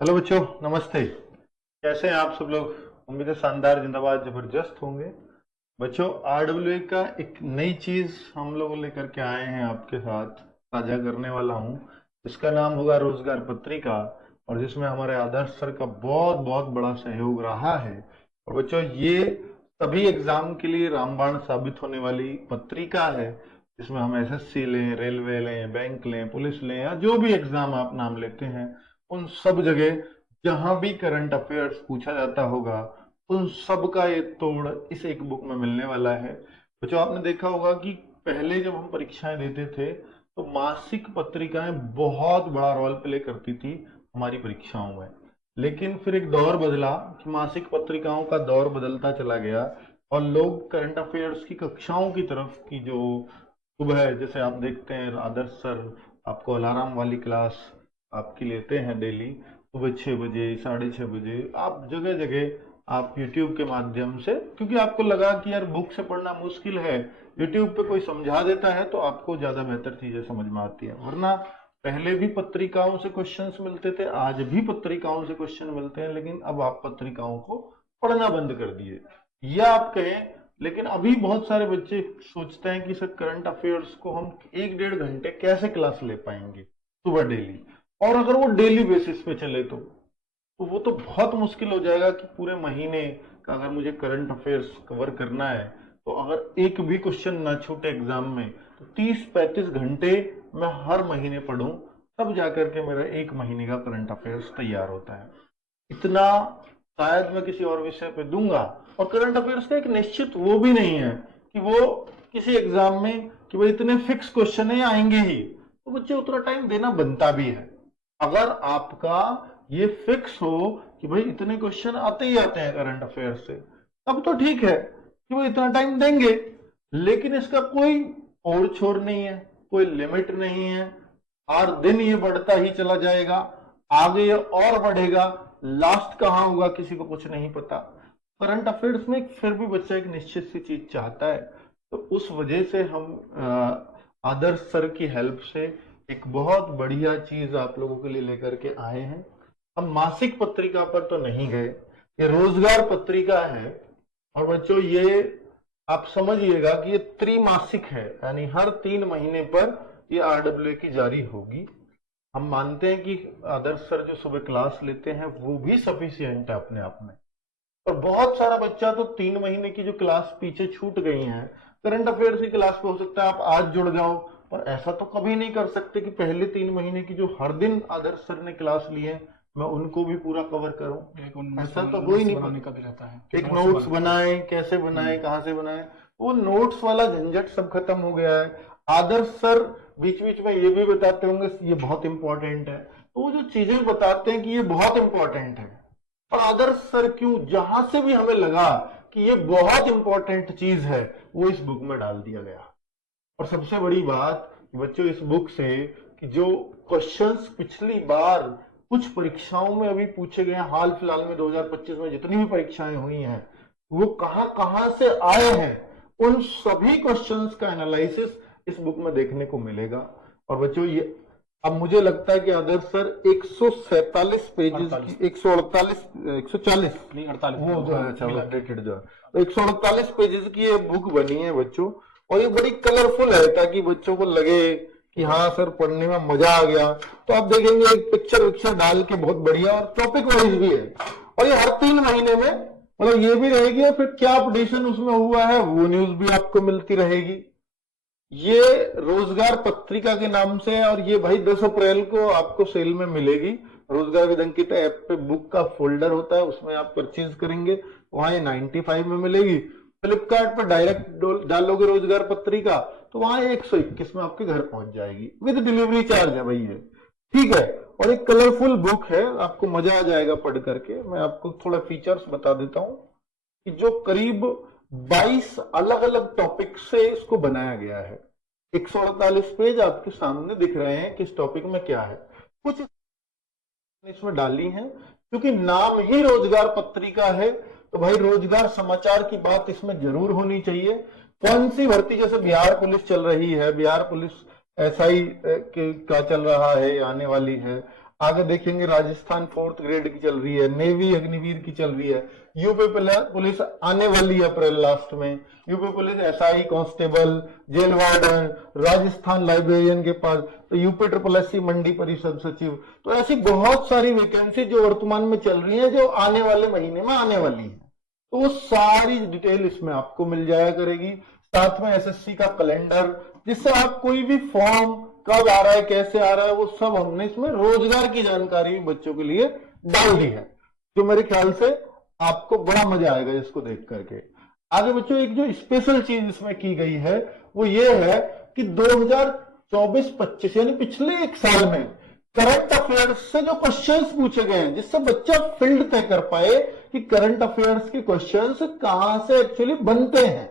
Hello बच्चों, नमस्ते। कैसे हैं आप सब लोग? उम्मीद है शानदार, जिंदाबाद, जबरदस्त होंगे। बच्चों, आरडब्ल्यूए का एक नई चीज हम लोग लेकर के आए हैं, आपके साथ साझा करने वाला हूं। इसका नाम होगा रोजगार पत्रिका, और जिसमें हमारे आदर्श सर का बहुत बहुत बड़ा सहयोग रहा है। और बच्चों, ये सभी एग्जाम के लिए रामबाण साबित होने वाली पत्रिका है। इसमें हम एसएससी लें, रेलवे लें, बैंक लें, पुलिस लें, या जो भी एग्जाम आप नाम लेते हैं, उन सब जगह जहां भी करंट अफेयर्स पूछा जाता होगा, उन सब का ये तोड़ इस एक बुक में मिलने वाला है। बच्चों, आपने देखा होगा कि पहले जब हम परीक्षाएं देते थे तो मासिक पत्रिकाएं बहुत बड़ा रोल प्ले करती थी हमारी परीक्षाओं में। लेकिन फिर एक दौर बदला कि मासिक पत्रिकाओं का दौर बदलता चला गया, और लोग करंट अफेयर्स की कक्षाओं की तरफ की जो सुबह, जैसे आप देखते हैं आदर्श सर आपको अलार्म वाली क्लास आपकी लेते हैं डेली, सुबह 6 बजे, 6:30 बजे, आप जगह जगह आप यूट्यूब के माध्यम से, क्योंकि आपको लगा कि यार बुक से पढ़ना मुश्किल है, यूट्यूब पे कोई समझा देता है तो आपको ज्यादा बेहतर चीजें समझ में आती है। वरना पहले भी पत्रिकाओं से क्वेश्चंस मिलते थे, आज भी पत्रिकाओं से क्वेश्चन मिलते हैं, लेकिन अब आप पत्रिकाओं को पढ़ना बंद कर दिए, या आप कहें। लेकिन अभी बहुत सारे बच्चे सोचते हैं कि सर करंट अफेयर्स को हम 1-1.5 घंटे कैसे क्लास ले पाएंगे सुबह डेली, और अगर वो डेली बेसिस पे चले तो वो तो बहुत मुश्किल हो जाएगा कि पूरे महीने का अगर मुझे करंट अफेयर्स कवर करना है, तो अगर एक भी क्वेश्चन ना छूटे एग्जाम में, तो 30-35 घंटे मैं हर महीने पढूं, तब जाकर के मेरा एक महीने का करंट अफेयर्स तैयार होता है। इतना शायद मैं किसी और विषय पे दूंगा। और करंट अफेयर्स का एक निश्चित वो भी नहीं है कि वो किसी एग्जाम में कि भाई इतने फिक्स क्वेश्चन है आएंगे ही, तो बच्चे उतना टाइम देना बनता भी है। अगर आपका ये फिक्स हो कि भाई इतने क्वेश्चन आते ही आते हैं करंट अफेयर से, तब तो ठीक है कि भाई इतना टाइम देंगे। लेकिन इसका कोई और छोर नहीं है, कोई लिमिट नहीं है, हर दिन ये बढ़ता ही चला जाएगा, आगे ये और बढ़ेगा, लास्ट कहाँ होगा किसी को कुछ नहीं पता। करंट अफेयर्स में फिर भी बच्चा एक निश्चित सी चीज चाहता है, तो उस वजह से हम आदर्श सर की हेल्प से एक बहुत बढ़िया चीज आप लोगों के लिए लेकर के आए हैं। हम मासिक पत्रिका पर तो नहीं गए, ये रोजगार पत्रिका है। और बच्चों, ये आप समझिएगा कि ये त्रैमासिक है, यानी हर 3 महीने पर ये आरडब्ल्यूए की जारी होगी। हम मानते हैं कि आदर्श सर जो सुबह क्लास लेते हैं वो भी सफिशियंट है अपने आप में। और बहुत सारा बच्चा तो 3 महीने की जो क्लास पीछे छूट गई है, करंट अफेयर्स की क्लास पे हो सकता है आप आज जुड़ जाओ, पर ऐसा तो कभी नहीं कर सकते कि पहले 3 महीने की जो हर दिन आदर्श सर ने क्लास ली है मैं उनको भी पूरा कवर करूं। ऐसा तो हो ही नहीं बनाने का भी रहता है कि एक नोट्स नोट्स बनाए। बनाए, कैसे बनाए, कहाँ से बनाए, वो नोट्स वाला झंझट सब खत्म हो गया है। आदर्श सर बीच बीच में ये भी बताते होंगे ये बहुत इंपॉर्टेंट है, तो वो जो चीजें बताते हैं कि ये बहुत इंपॉर्टेंट है, और आदर्श सर क्यों जहां से भी हमें लगा कि ये बहुत इंपॉर्टेंट चीज है, वो इस बुक में डाल दिया गया। और सबसे बड़ी बात बच्चों, इस बुक से कि जो क्वेश्चंस पिछली बार कुछ परीक्षाओं में अभी पूछे गए हैं, हाल फिलहाल में 2025 में जितनी भी परीक्षाएं हुई हैं, वो कहां कहां से आए हैं, उन सभी क्वेश्चंस का एनालिसिस इस बुक में देखने को मिलेगा। और बच्चों, ये अब मुझे लगता है कि आदर्श सर 147 पेजेस की, 148, 140 नहीं 48 वो जो है, अच्छा मिला के। अपडेटेड जो है, तो 148 पेजेस की ये बुक बनी है बच्चों। और ये बड़ी कलरफुल है ताकि बच्चों को लगे कि हाँ सर पढ़ने में मजा आ गया। तो आप देखेंगे एक पिक्चर विक्चर डाल के बहुत बढ़िया, और टॉपिक वाइज भी है, और ये हर 3 महीने में मतलब ये भी रहेगी, और फिर क्या अपडेशन उसमें हुआ है वो न्यूज भी आपको मिलती रहेगी। ये रोजगार पत्रिका के नाम से है, और ये भाई 10 अप्रैल को आपको सेल में मिलेगी। रोजगार विद अंकिता ऐप पे बुक का फोल्डर होता है, उसमें आप परचेज करेंगे, वहां ये 95 में मिलेगी। फ्लिपकार्ट पर डायरेक्ट डालोगे रोजगार पत्रिका, तो वहां 121 में आपके घर पहुंच जाएगी, विद डिलीवरी चार्ज है भाई ये, ठीक है। और एक कलरफुल बुक है, आपको मजा आ जाएगा पढ़ करके। मैं आपको थोड़ा फीचर्स बता देता हूं कि जो करीब 22 अलग अलग टॉपिक से इसको बनाया गया है। 148 पेज आपके सामने दिख रहे हैं किस टॉपिक में क्या है। कुछ इसमें डाली हैं क्योंकि नाम ही रोजगार पत्रिका है, तो भाई रोजगार समाचार की बात इसमें जरूर होनी चाहिए। कौन सी भर्ती, जैसे बिहार पुलिस चल रही है, बिहार पुलिस एसआई का चल रहा है, आने वाली है, आगे देखेंगे राजस्थान 4th ग्रेड की चल रही है, नेवी अग्निवीर की चल रही है, यूपी पुलिस आने वाली है अप्रैल लास्ट में, UP police SI constable, jail warden, Rajasthan librarian के पास, तो यूपी ट्रिपल एससी मंडी परिषद सचिव। तो ऐसी बहुत सारी वैकेंसी जो वर्तमान में चल रही है, जो आने वाले महीने में आने वाली है, तो वो सारी डिटेल इसमें आपको मिल जाया करेगी। साथ में एसएससी का कैलेंडर, जिससे आप कोई भी फॉर्म कब आ रहा है, कैसे आ रहा है, वो सब हमने इसमें रोजगार की जानकारी बच्चों के लिए डाल दी है, जो मेरे ख्याल से आपको बड़ा मजा आएगा इसको देख करके। आगे बच्चों एक जो स्पेशल चीज इसमें की गई है वो ये है कि 2024-25 यानी पिछले एक साल में करंट अफेयर्स से जो क्वेश्चंस पूछे गए हैं, जिससे बच्चा फील्ड तय कर पाए कि करंट अफेयर्स के क्वेश्चंस कहां से एक्चुअली बनते हैं।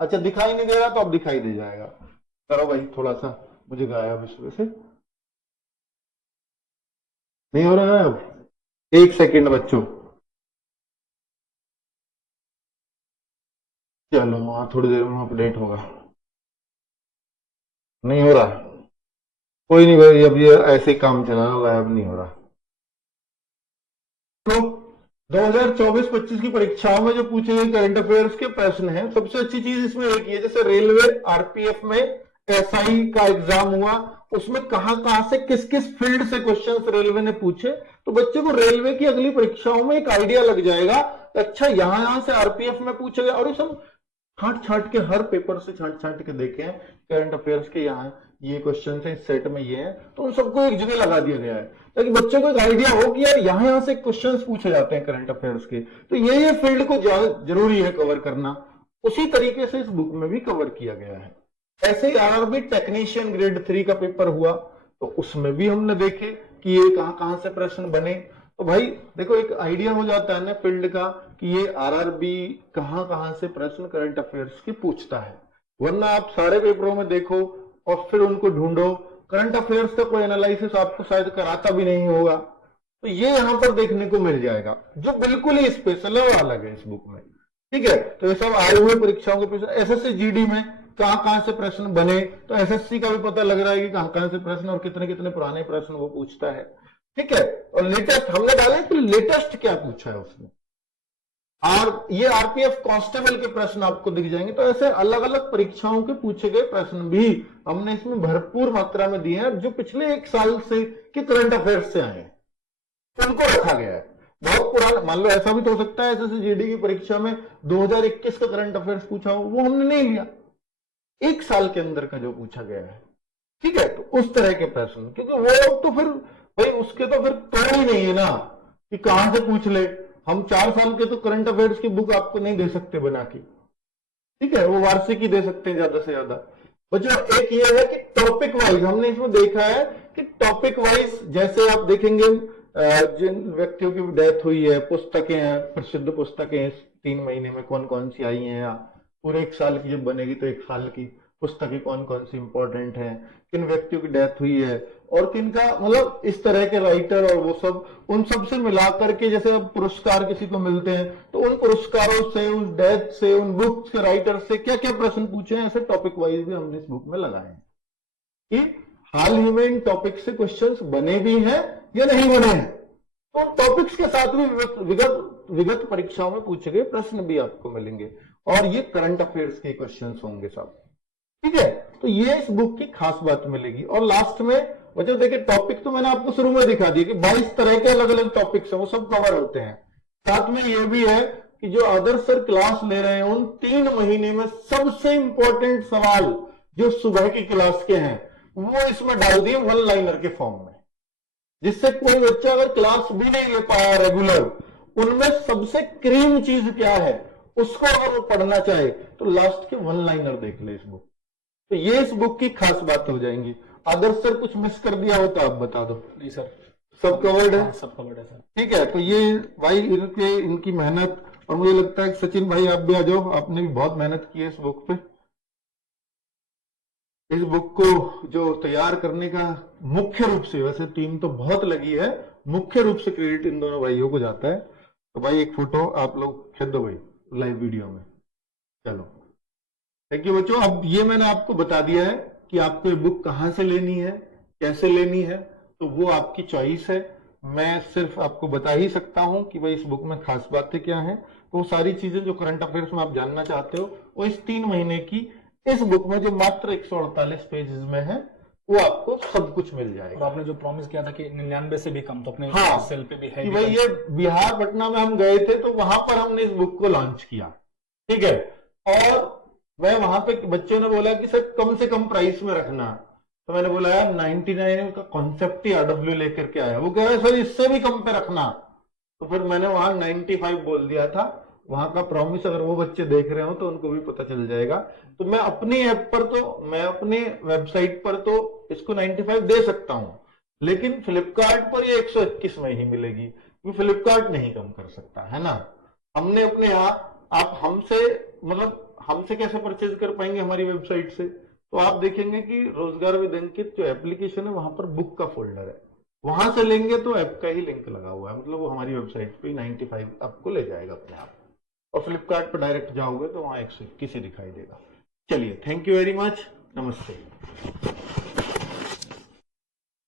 अच्छा दिखाई नहीं दे रहा तो अब दिखाई दे जाएगा, करो भाई थोड़ा सा, मुझे गायब इसमें से नहीं हो रहा है अब, एक सेकेंड बच्चों, चलो वहां थोड़ी देर में अपडेट होगा, नहीं हो रहा, कोई नहीं भाई, अब ये ऐसे ही काम चला रहा, गायब नहीं हो रहा। तो 2024-25 की परीक्षाओं में जो पूछे गए करंट अफेयर्स के प्रश्न हैं, सबसे अच्छी चीज इसमें एक है, जैसे रेलवे आरपीएफ में एसआई का एग्जाम हुआ, उसमें कहां कहां से किस किस फील्ड से क्वेश्चंस रेलवे ने पूछे, तो बच्चे को रेलवे की अगली परीक्षाओं में एक आइडिया लग जाएगा, अच्छा यहां यहां से आरपीएफ में पूछे गए, और ये सब छांट छांट के हर पेपर से छांट छांट के देखे हैं करंट अफेयर्स के, यहाँ ये क्वेश्चन है, इस सेट में ये है, तो उन सबको एक जगह लगा दिया गया है ताकि बच्चों को एक आइडिया हो कि यार यहाँ यहाँ से क्वेश्चंस पूछे जाते हैं करंट अफेयर्स के, तो ये फील्ड को जरूरी है कवर करना। उसी तरीके से इस बुक में भी कवर किया गया है। ऐसे ही आरआरबी टेक्नीशियन ग्रेड 3 का पेपर हुआ, तो उसमें भी हमने देखे कि ये कहां कहां से प्रश्न बने, तो भाई देखो एक आइडिया हो जाता है ना फील्ड का कि ये आरआरबी कहां कहां से प्रश्न करंट अफेयर्स की पूछता है, वरना आप सारे पेपरों में देखो और फिर उनको ढूंढो, करंट अफेयर्स का कोई एनालिसिस आपको शायद कराता भी नहीं होगा, तो ये यहां पर देखने को मिल जाएगा जो बिल्कुल ही स्पेशल है और अलग है इस बुक में। ठीक है, तो ये सब आए हुए परीक्षाओं के प्रश्न, एसएससी जीडी में कहां कहां से प्रश्न बने, तो एसएससी का भी पता लग रहा है कि कहां कहां से प्रश्न और कितने कितने पुराने प्रश्न वो पूछता है। ठीक है, और लेटेस्ट हमने डाले कि लेटेस्ट क्या पूछा है उसने, और ये आरपीएफ कांस्टेबल के प्रश्न आपको दिख जाएंगे, तो ऐसे अलग अलग परीक्षाओं के पूछे गए प्रश्न भी हमने इसमें भरपूर मात्रा में दिए हैं, जो पिछले एक साल से के करंट अफेयर्स से आए हैं उनको रखा गया है। बहुत पुराना, मान लो ऐसा भी तो हो सकता है एसएससी जीडी की परीक्षा में 2021 का करंट अफेयर्स पूछा हो, वो हमने नहीं लिया, एक साल के अंदर का जो पूछा गया है। ठीक है, तो उस तरह के प्रश्न, क्योंकि वो तो फिर भाई उसके तो फिर तोड़ ही नहीं है ना कि कहां से पूछ ले, हम 4 साल के तो करंट अफेयर्स की बुक आपको नहीं दे सकते बना के, ठीक है, वो वार्षिक ही दे सकते हैं ज्यादा से ज्यादा। बच्चों एक ये है कि टॉपिक वाइज हमने इसमें देखा है कि टॉपिक वाइज, जैसे आप देखेंगे जिन व्यक्तियों की डेथ हुई है, पुस्तकें हैं, प्रसिद्ध पुस्तकें 3 महीने में कौन कौन सी आई हैं, या पूरे 1 साल की जब बनेगी तो 1 साल की पुस्तकें कौन कौन सी इंपॉर्टेंट हैं, किन व्यक्तियों की डेथ हुई है और किनका, मतलब इस तरह के राइटर और वो सब, उन सब से मिलाकर के जैसे पुरस्कार किसी को मिलते हैं तो उन पुरस्कारों से, उन डेथ से, उन बुक के राइटर से क्या क्या प्रश्न पूछे हैं, ऐसे टॉपिक वाइज भी हमने इस बुक में लगाए हैं कि हाल ही में इन टॉपिक से क्वेश्चंस बने भी हैं या नहीं बने हैं, तो टॉपिक्स के साथ भी विगत परीक्षाओं में पूछे गए प्रश्न भी आपको मिलेंगे, और ये करंट अफेयर्स के क्वेश्चंस होंगे सब। ठीक है, तो ये इस बुक की खास बात मिलेगी। और लास्ट में बच्चों देखिए, टॉपिक तो मैंने आपको शुरू में दिखा दिया कि 22 तरह के अलग अलग टॉपिक्स हैं, वो सब कवर होते हैं। साथ में ये भी है कि जो आदर्श सर क्लास ले रहे हैं उन 3 महीने में सबसे इंपॉर्टेंट सवाल जो सुबह की क्लास के हैं वो इसमें डाल दिए 1 लाइनर के फॉर्म में, जिससे कोई बच्चा अगर क्लास भी नहीं ले पाया रेगुलर, उनमें सबसे क्रीम चीज क्या है उसको अगर वो पढ़ना चाहे तो लास्ट के 1 लाइनर देख ले इस बुक, तो ये इस बुक की खास बात हो जाएंगी। आदर्श सर कुछ मिस कर दिया हो तो आप बता दो। नहीं सर, सब कवर्ड है? हाँ, सब कवर्ड है सर। ठीक है, तो ये भाई इनकी मेहनत, और मुझे लगता है कि सचिन भाई आप भी आ जाओ, आपने भी बहुत मेहनत की है इस बुक पे। इस बुक को जो तैयार करने का मुख्य रूप से, वैसे टीम तो बहुत लगी है, मुख्य रूप से क्रेडिट इन दोनों भाइयों को जाता है। तो भाई एक फोटो आप लोग खींच दो भाई लाइव वीडियो में। चलो थैंक यू बच्चों। अब ये मैंने आपको बता दिया है कि आपको ये बुक कहां से लेनी है, कैसे लेनी है, तो वो आपकी चॉइस है। मैं सिर्फ आपको बता ही सकता हूं कि भाई इस बुक में खास बातें क्या हैं। तो वो सारी चीजें जो करंट अफेयर्स में आप जानना चाहते हो वो इस 3 महीने की इस बुक में जो मात्र 148 पेजेस में है वो आपको सब कुछ मिल और जाएगा। आपने जो प्रॉमिस किया था कि 99 से भी कम, तो अपने हाँ, सेल पे भी है कि भी भाई कम। ये बिहार पटना में हम गए थे तो वहां पर हमने इस बुक को लॉन्च किया, ठीक है। और मैं वहां पे बच्चों ने बोला कि सर कम से कम प्राइस में रखना, तो मैंने बोला यार 99 का कॉन्सेप्ट ही आरडब्ल्यू लेकर के आया। वो कह रहे सर इससे भी कम पे रखना, तो फिर मैंने वहां 95 बोल दिया था। वहां का प्रॉमिस अगर वो बच्चे देख रहे हो तो उनको भी पता चल जाएगा। तो मैं अपनी ऐप पर तो, मैं अपनी वेबसाइट पर तो इसको 95 दे सकता हूं, लेकिन फ्लिपकार्ट पर ये 121 में ही मिलेगी, क्योंकि फ्लिपकार्ट नहीं कम कर सकता है ना। हमने अपने यहाँ, आप हमसे मतलब हमसे कैसे परचेज कर पाएंगे हमारी वेबसाइट से, तो आप देखेंगे कि रोजगार विद अंकित जो एप्लीकेशन है वहां पर बुक का फोल्डर है, वहां से लेंगे तो ऐप का ही लिंक लगा हुआ है, मतलब वो हमारी वेबसाइट पे 95 आपको ले जाएगा अपने आप। और फ्लिपकार्ट पर डायरेक्ट जाओगे तो वहां 121 ही दिखाई देगा। चलिए, थैंक यू वेरी मच, नमस्ते।